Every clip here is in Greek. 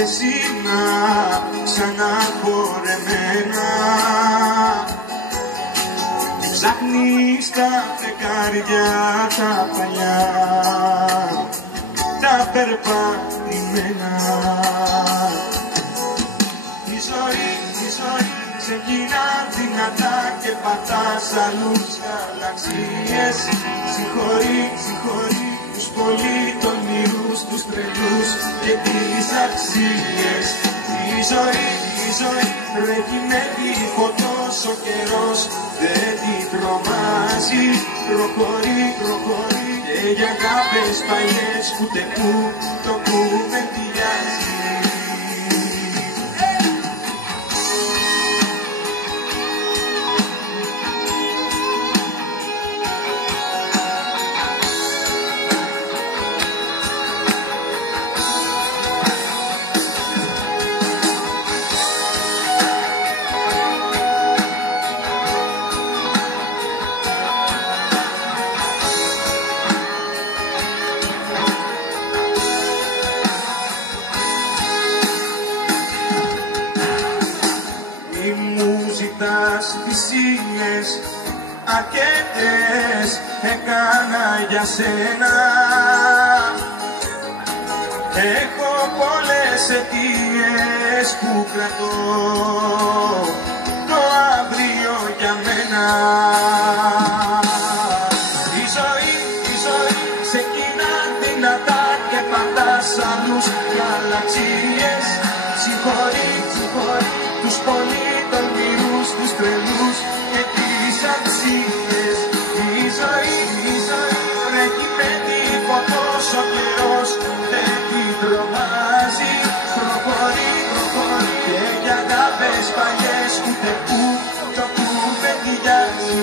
χθεσινά ξανά χορεμένα. Ψάχνεις τα φεγγάρια τα παλιά, τα περπατημένα. Η ζωή ξεκινά δυνατά και πατάς αλλούς γαλαξίες. Συγχωρεί τους πολύ τολμηρούς, τους τρελούς και τις αξίες. Η ζωή τρέχει με τη φωτός, ο καιρός δεν την τρομάζει. Προχωρεί και για αγάπες παλιές ούτε που το κουβεντιάζει. Τις ήλιες αρκετές έκανα για σένα. Έχω πολλές αιτίες που κρατώ το αύριο για μένα. Η ζωή ξεκινά δυνατά και πατάς άλλους γαλαξίες. Συγχωρεί τους πολύ τολμηρούς, τους τρελούς και τις αξίες. Η ζωή τρέχει με τη φωτός, ο καιρός δεν την τρομάζει. Προχωρεί και για αγάπες παλιές ούτε που το κουβεντιάζει.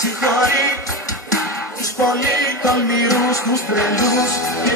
Συγχωρεί τους πολύ τολμηρούς, τους τρελούς και